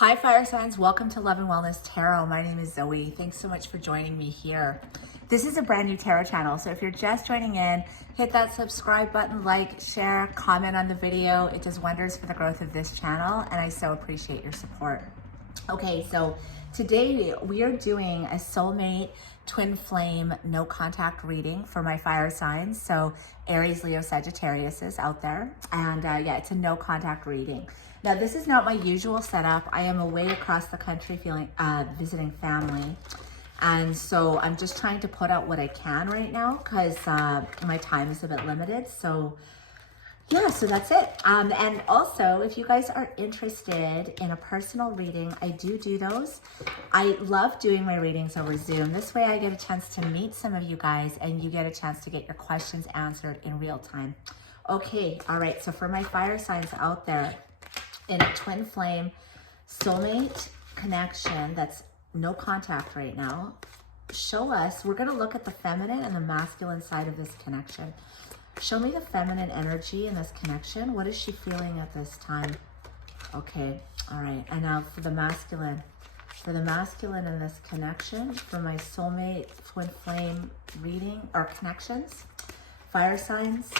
Hi, fire signs. Welcome to Love and Wellness Tarot. My name is Zoe. Thanks so much for joining me here. This is a brand new tarot channel, so if you're just joining in, hit that subscribe button, like, share, comment on the video. It does wonders for the growth of this channel, and I so appreciate your support. Okay, so today we are doing a soulmate twin flame no contact reading for my fire signs. So Aries, Leo, Sagittarius is out there. And yeah, it's a no contact reading. Now, this is not my usual setup. I am away across the country visiting family. And so I'm just trying to put out what I can right now because my time is a bit limited. So yeah, so that's it. And also, if you guys are interested in a personal reading, I do those. I love doing my readings over Zoom. This way I get a chance to meet some of you guys and you get a chance to get your questions answered in real time. Okay, all right, so for my fire signs out there, in a twin flame soulmate connection that's no contact right now, show us, we're gonna look at the feminine and the masculine side of this connection. Show me the feminine energy in this connection. What is she feeling at this time? Okay, all right. And now for the masculine in this connection, for my soulmate twin flame reading or connections, fire signs.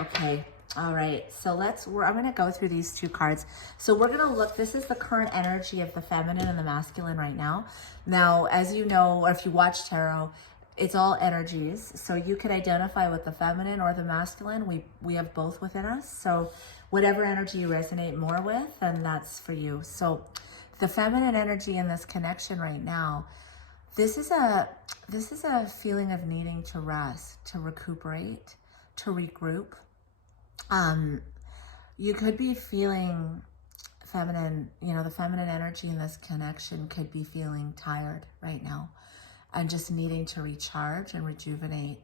Okay, all right. So I'm going to go through these two cards. So we're going to look, this is the current energy of the feminine and the masculine right now. Now, as you know, or if you watch tarot, it's all energies, so you could identify with the feminine or the masculine. We have both within us, so whatever energy you resonate more with, then that's for you. So the feminine energy in this connection right now, this is a feeling of needing to rest, to recuperate, to regroup. You could be feeling feminine, the feminine energy in this connection could be feeling tired right now and just needing to recharge and rejuvenate.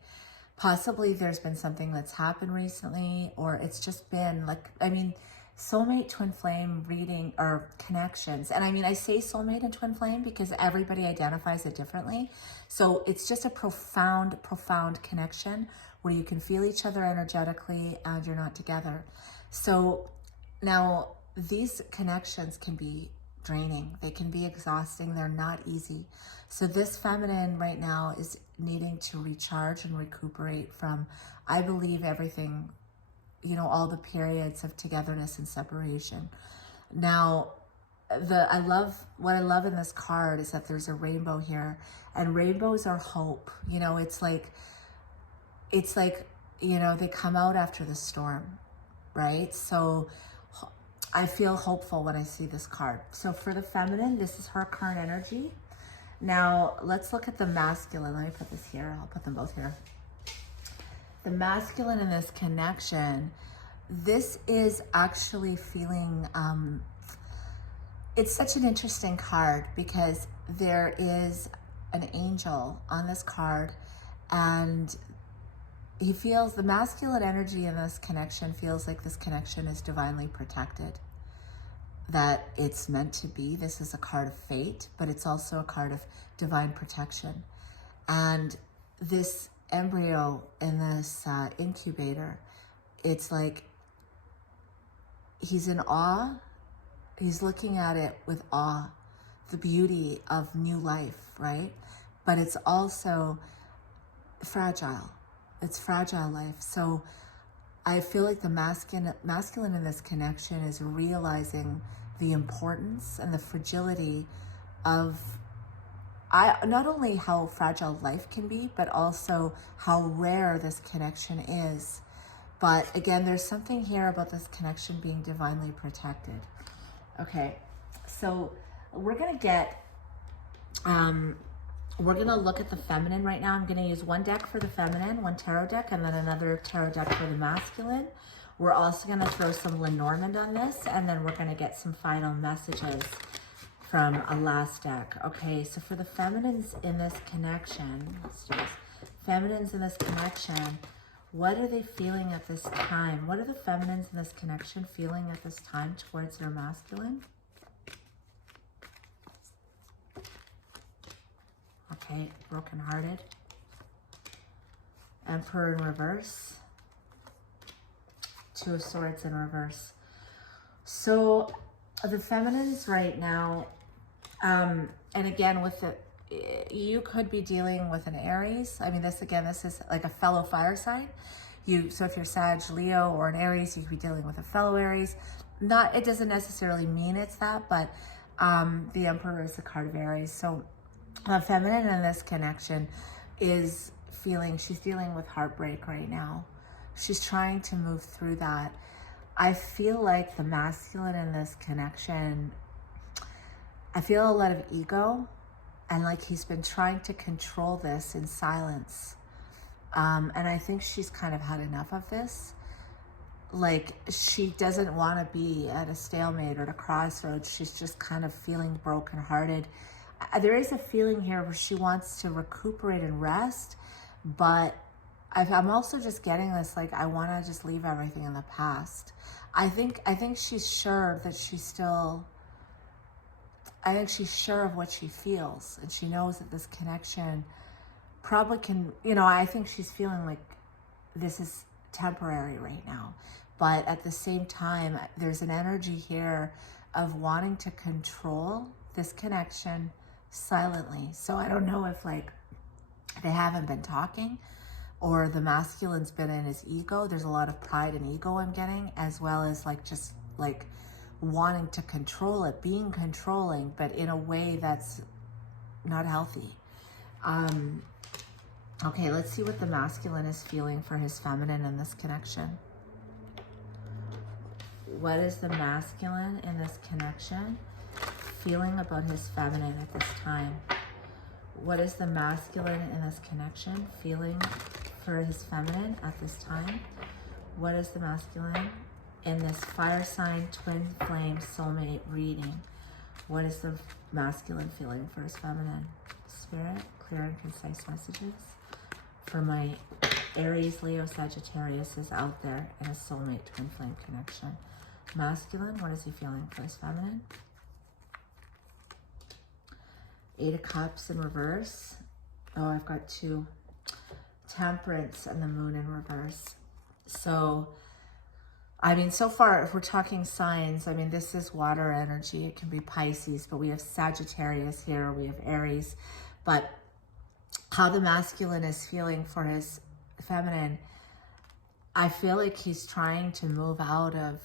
Possibly there's been something that's happened recently, or it's just been soulmate twin flame reading or connections. And I say soulmate and twin flame because everybody identifies it differently. So it's just a profound connection where you can feel each other energetically and you're not together. So now these connections can be draining. They can be exhausting. They're not easy. So this feminine right now is needing to recharge and recuperate from, I believe, everything, all the periods of togetherness and separation. Now, what I love in this card is that there's a rainbow here, and rainbows are hope. It's like, they come out after the storm, right? So I feel hopeful when I see this card. So for the feminine, this is her current energy. Now let's look at the masculine. Let me put this here. I'll put them both here. The masculine in this connection, this is actually feeling, it's such an interesting card because there is an angel on this card, and he feels the masculine energy in this connection feels like this connection is divinely protected, that it's meant to be. This is a card of fate, but it's also a card of divine protection. And this embryo in this incubator, it's like he's in awe. He's looking at it with awe, the beauty of new life, right? But it's also fragile. It's fragile life. So I feel like the masculine in this connection is realizing the importance and the fragility of not only how fragile life can be, but also how rare this connection is. But again, there's something here about this connection being divinely protected. Okay, so we're gonna look at the feminine right now. I'm gonna use one deck for the feminine, one tarot deck, and then another tarot deck for the masculine. We're also gonna throw some Lenormand on this, and then we're gonna get some final messages from a last deck. Okay, so for the feminines in this connection, let's do this. Feminines in this connection, what are they feeling at this time? What are the feminines in this connection feeling at this time towards their masculine? Okay, brokenhearted. Emperor in reverse. Two of Swords in reverse. So The feminines right now, and again, with the, you could be dealing with an Aries. I mean, this is like a fellow fire sign. So if you're Sag, Leo, or an Aries, you could be dealing with a fellow Aries. It doesn't necessarily mean it's that, but the Emperor is the card of Aries. So feminine in this connection is she's dealing with heartbreak right now. She's trying to move through that. I feel like the masculine in this connection, I feel a lot of ego, and like he's been trying to control this in silence. And I think she's kind of had enough of this. Like, she doesn't want to be at a stalemate or at a crossroads. She's just kind of feeling brokenhearted. There is a feeling here where she wants to recuperate and rest, but I'm also just getting this, like, I want to just leave everything in the past. I think she's sure that I think she's sure of what she feels, and she knows that this connection probably can, I think she's feeling like this is temporary right now. But at the same time, there's an energy here of wanting to control this connection silently. So I don't know if like they haven't been talking, or the masculine's been in his ego. There's a lot of pride and ego I'm getting, as well as like just like wanting to control it, being controlling, but in a way that's not healthy. Okay, let's see what the masculine is feeling for his feminine in this connection. What is the masculine in this connection feeling about his feminine at this time? What is the masculine in this connection feeling for his feminine at this time? What is the masculine in this fire sign, twin flame, soulmate reading? What is the masculine feeling for his feminine? Spirit, clear and concise messages for my Aries, Leo, Sagittarius is out there in a soulmate twin flame connection. Masculine, what is he feeling for his feminine? 8 of Cups in reverse. Oh, I've got 2. Temperance and the Moon in reverse. So, I mean, so far, if we're talking signs, I mean, this is water energy. It can be Pisces, but we have Sagittarius here. We have Aries. But how the masculine is feeling for his feminine, I feel like he's trying to move out of,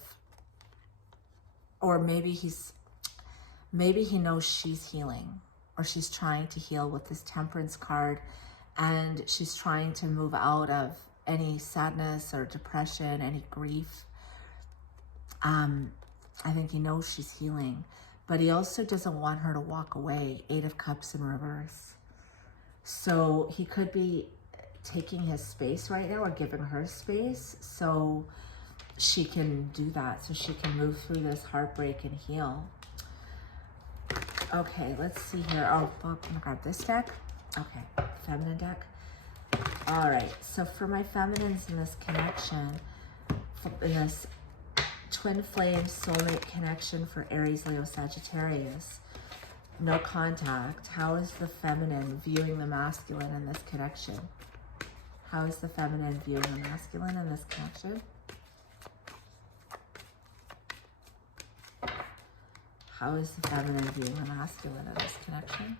or maybe he knows she's healing, or she's trying to heal with this Temperance card, and she's trying to move out of any sadness or depression, any grief. I think he knows she's healing, but he also doesn't want her to walk away. 8 of Cups in reverse. So he could be taking his space right now, or giving her space so she can do that, so she can move through this heartbreak and heal. Okay, let's see here. Oh, I'm gonna grab this deck. Okay, feminine deck. All right, so for my feminines in this connection, in this twin flame soulmate connection for Aries, Leo, Sagittarius, no contact. How is the feminine viewing the masculine in this connection? How is the feminine viewing the masculine in this connection? How is the feminine viewing the masculine in this connection?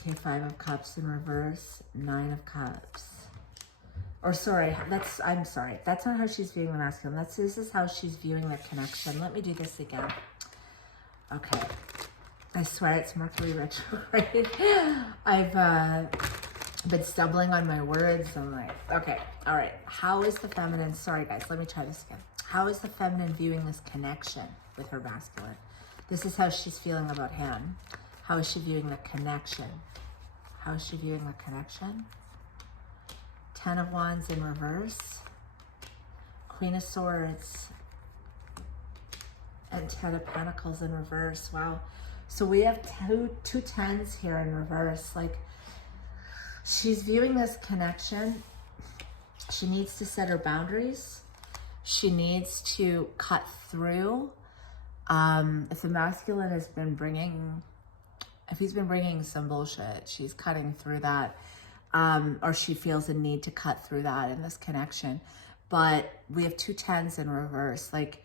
Okay, 5 of Cups in reverse, 9 of Cups. Or sorry, I'm sorry. That's not how she's viewing the masculine. This is how she's viewing the connection. Let me do this again. Okay. I swear it's Mercury retrograde. I've been stumbling on my words. I'm like, okay, all right. How is the feminine, sorry guys, let me try this again. How is the feminine viewing this connection with her masculine? This is how she's feeling about him. How is she viewing the connection? How is she viewing the connection? 10 of Wands in reverse, Queen of Swords, and 10 of Pentacles in reverse. Wow. So we have two tens here in reverse. Like, she's viewing this connection. She needs to set her boundaries. She needs to cut through. If the masculine has been bringing, if he's been bringing some bullshit, she's cutting through that. or she feels a need to cut through that in this connection. But we have 2 10s in reverse. Like,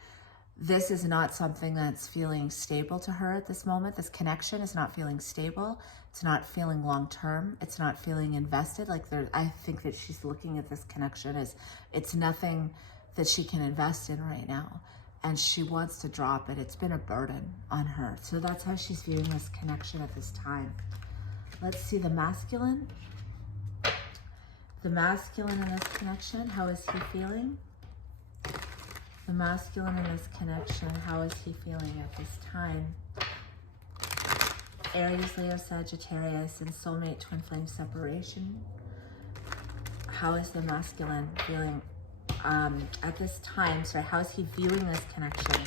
this is not something that's feeling stable to her at this moment. This connection is not feeling stable. It's not feeling long-term. It's not feeling invested. Like, I think that she's looking at this connection as it's nothing that she can invest in right now. And she wants to drop it. It's been a burden on her. So that's how she's viewing this connection at this time. Let's see the masculine. The masculine in this connection, how is he feeling? The masculine in this connection, how is he feeling at this time? Aries, Leo, Sagittarius, and soulmate twin flame separation. How is the masculine feeling at this time? Sorry, how is he viewing this connection?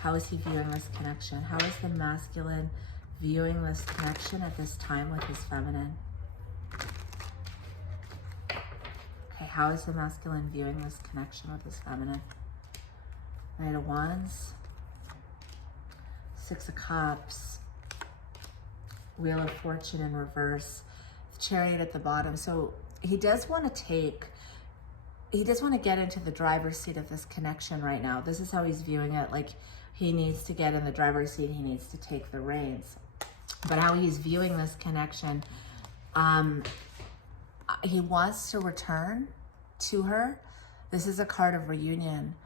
How is he viewing this connection? How is the masculine viewing this connection at this time with his feminine? Okay, how is the masculine viewing this connection with his feminine? Knight of Wands, 6 of Cups, Wheel of Fortune in reverse, the Chariot at the bottom. So he does want to get into the driver's seat of this connection right now. This is how he's viewing it. Like, he needs to get in the driver's seat. He needs to take the reins. But how he's viewing this connection, he wants to return to her. This is a card of reunion.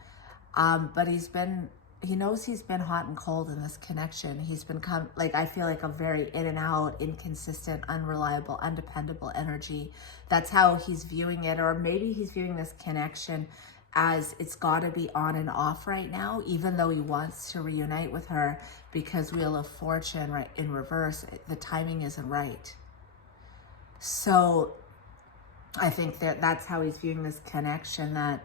But he knows he's been hot and cold in this connection. He's been I feel like a very in and out, inconsistent, unreliable, undependable energy. That's how he's viewing it. Or maybe he's viewing this connection as it's got to be on and off right now, even though he wants to reunite with her, because Wheel of Fortune right in reverse, the timing isn't right. So I think that's how he's viewing this connection, that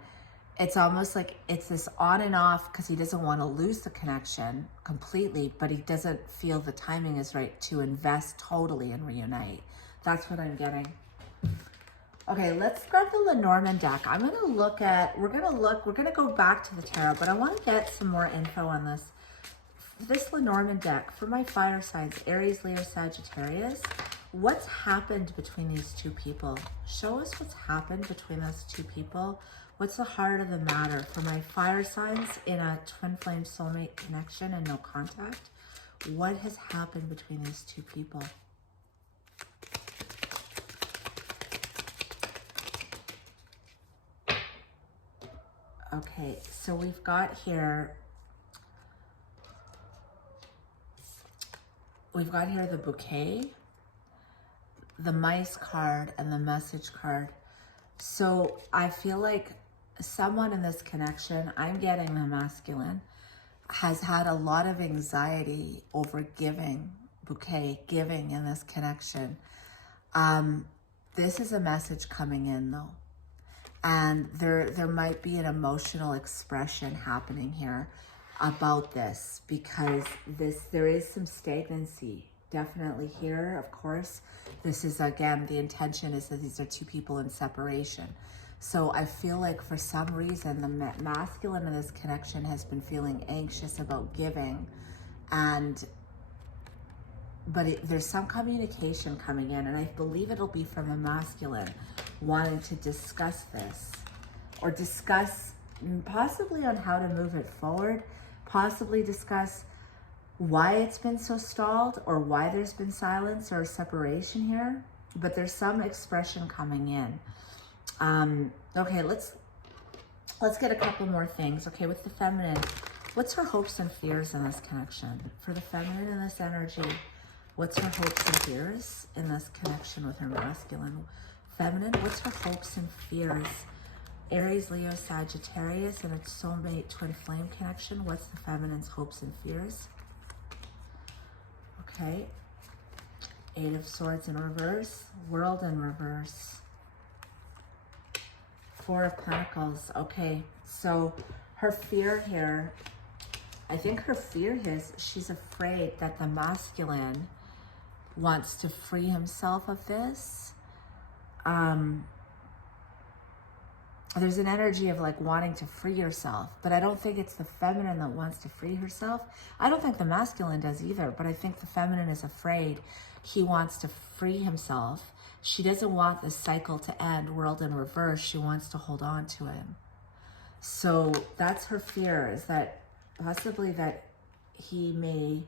it's almost like it's this on and off because he doesn't want to lose the connection completely, but he doesn't feel the timing is right to invest totally and reunite. That's what I'm getting. Okay, let's grab the Lenormand deck. we're gonna go back to the tarot, but I want to get some more info on this Lenormand deck for my fire signs, Aries, Leo, Sagittarius. What's happened between these 2 people? Show us what's happened between those 2 people. What's the heart of the matter for my fire signs in a twin flame soulmate connection and no contact? What has happened between these 2 people? Okay, so we've got here the bouquet, the mice card, and the message card. So I feel like someone in this connection, I'm getting the masculine, has had a lot of anxiety over giving in this connection. This is a message coming in though. And there might be an emotional expression happening here about this, because there is some stagnancy definitely here. Of course, this is, again, the intention is that these are 2 people in separation. So I feel like for some reason the masculine in this connection has been feeling anxious about giving, but there's some communication coming in, and I believe it'll be from the masculine wanting to discuss this, or discuss possibly on how to move it forward, possibly discuss why it's been so stalled, or why there's been silence or separation here. But there's some expression coming in. Okay, let's get a couple more things. Okay, with the feminine, what's her hopes and fears in this connection? For the feminine in this energy, what's her hopes and fears in this connection with her masculine? Feminine, what's her hopes and fears? Aries, Leo, Sagittarius, and its soulmate twin flame connection. What's the feminine's hopes and fears? Okay. 8 of Swords in reverse, World in reverse, 4 of Pentacles. Okay, so her fear here, I think her fear is she's afraid that the masculine wants to free himself of this. there's an energy of like wanting to free yourself, but I don't think it's the feminine that wants to free herself. I don't think the masculine does either, but I think the feminine is afraid. He wants to free himself. She doesn't want the cycle to end, world in reverse. She wants to hold on to him. So that's her fear, is that possibly that he may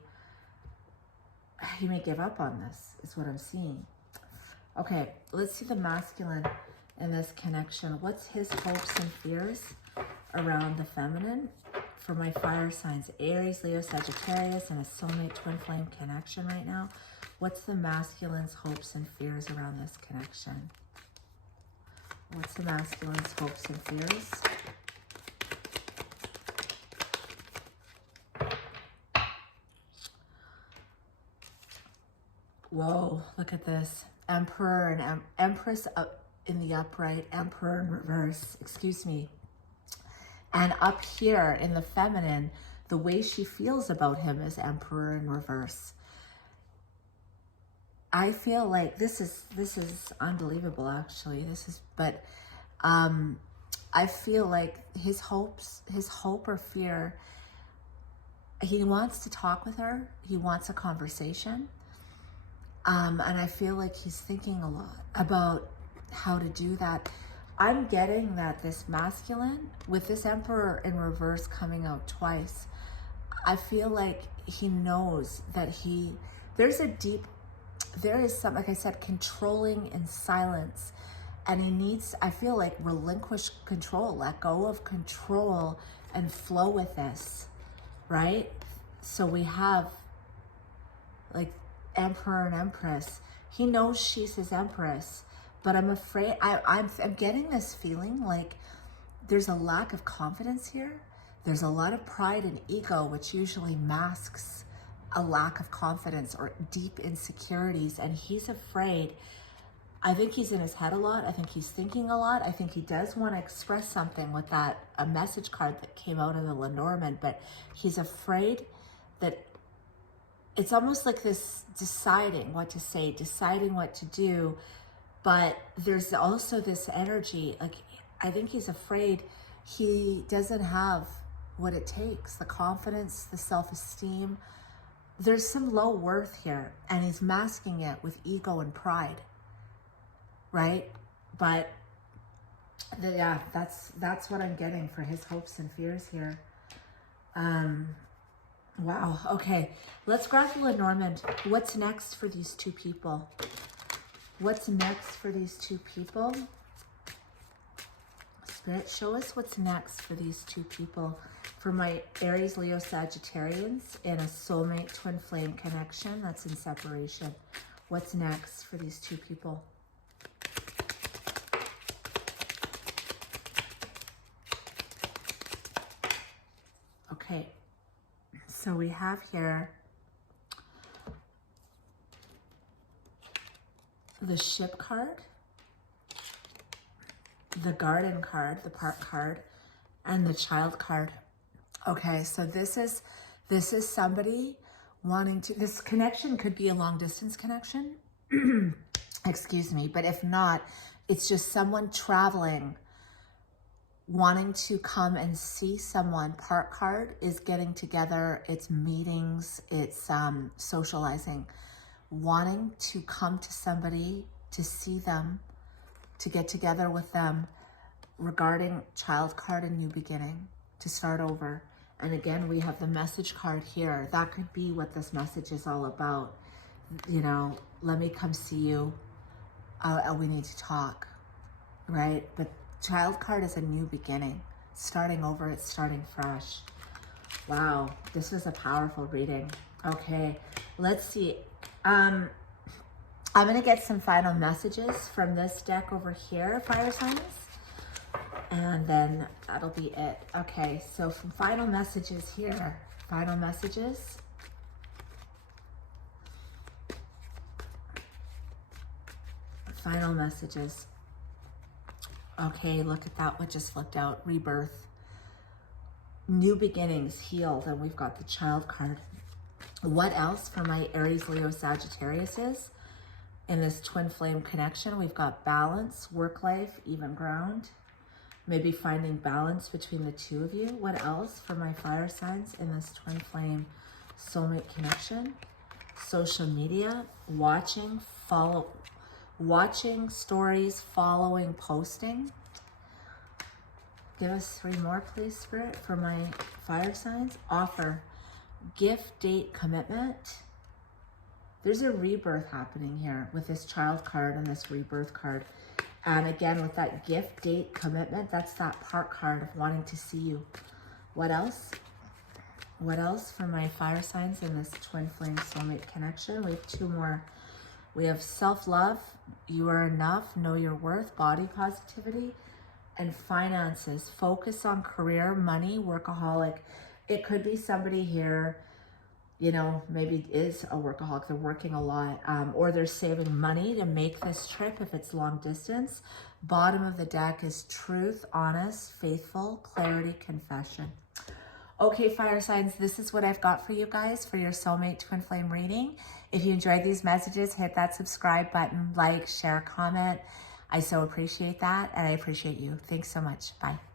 give up on this, is what I'm seeing. Okay, let's see the masculine in this connection. What's his hopes and fears around the feminine for my fire signs? Aries, Leo, Sagittarius, and a soulmate twin flame connection right now. What's the masculine's hopes and fears around this connection? What's the masculine's hopes and fears? Whoa, look at this. Emperor and Empress up in the upright, Emperor in reverse, excuse me. And up here in the feminine, the way she feels about him is Emperor in reverse. I feel like this is unbelievable, actually. I feel like his hope or fear, he wants to talk with her. He wants a conversation. And I feel like he's thinking a lot about how to do that. I'm getting that this masculine, with this Emperor in reverse coming out twice, I feel like he knows that there is some, like I said, controlling in silence. And he needs, I feel like, relinquish control, let go of control and flow with this, right? So we have like Emperor and Empress. He knows she's his Empress, but I'm afraid, I'm getting this feeling like there's a lack of confidence here. There's a lot of pride and ego, which usually masks a lack of confidence or deep insecurities. And he's afraid. I think he's in his head a lot. I think he's thinking a lot. I think he does want to express something with a message card that came out of the Lenormand, but he's afraid that it's almost like this deciding what to say, deciding what to do. But there's also this energy, like, I think he's afraid he doesn't have what it takes, the confidence, the self-esteem. There's some low worth here, and he's masking it with ego and pride, right? But yeah, that's what I'm getting for his hopes and fears here. Wow, okay, let's grab the Lenormand. What's next for these two people? What's next for these two people? Spirit, show us what's next for these two people. For my Aries, Leo, Sagittarians in a soulmate twin flame connection that's in separation. What's next for these two people? Okay, so we have here the ship card, the garden card, the park card, and the child card. Okay, so this is somebody wanting to, this connection could be a long distance connection, excuse me, but if not, it's just someone traveling, wanting to come and see someone. Park card is getting together, it's meetings, it's socializing, wanting to come to somebody, to see them, to get together with them regarding child card and new beginning, to start over. And again, we have the message card here. That could be what this message is all about. You know, let me come see you. We need to talk, right? But child card is a new beginning. Starting over, it's starting fresh. Wow, this was a powerful reading. Okay, let's see. I'm gonna get some final messages from this deck over here, fire signs. And then that'll be it. Okay, so from final messages here, final messages. Final messages. Okay, look at that, what just flipped out. Rebirth. New beginnings, healed, and we've got the child card. What else for my Aries, Leo, Sagittarius is? In this twin flame connection, we've got balance, work life, even ground. maybe finding balance between the two of you. What else for my fire signs in this twin flame soulmate connection? Social media, watching stories, following, posting. Give us 3 more, please, Spirit, for my fire signs. Offer, gift, date, commitment. There's a rebirth happening here with this child card and this rebirth card. And again, with that gift, date, commitment, that's that part card of wanting to see you. What else? What else for my fire signs in this twin flame soulmate connection? We have 2 more. We have self-love, you are enough, know your worth, body positivity, and finances. Focus on career, money, workaholic. It could be somebody here, you know, maybe is a workaholic, they're working a lot, or they're saving money to make this trip if it's long distance. Bottom of the deck is truth, honest, faithful, clarity, confession. Okay, fire signs, this is what I've got for you guys for your soulmate twin flame reading. If you enjoyed these messages, hit that subscribe button, like, share, comment. I so appreciate that, and I appreciate you. Thanks so much. Bye.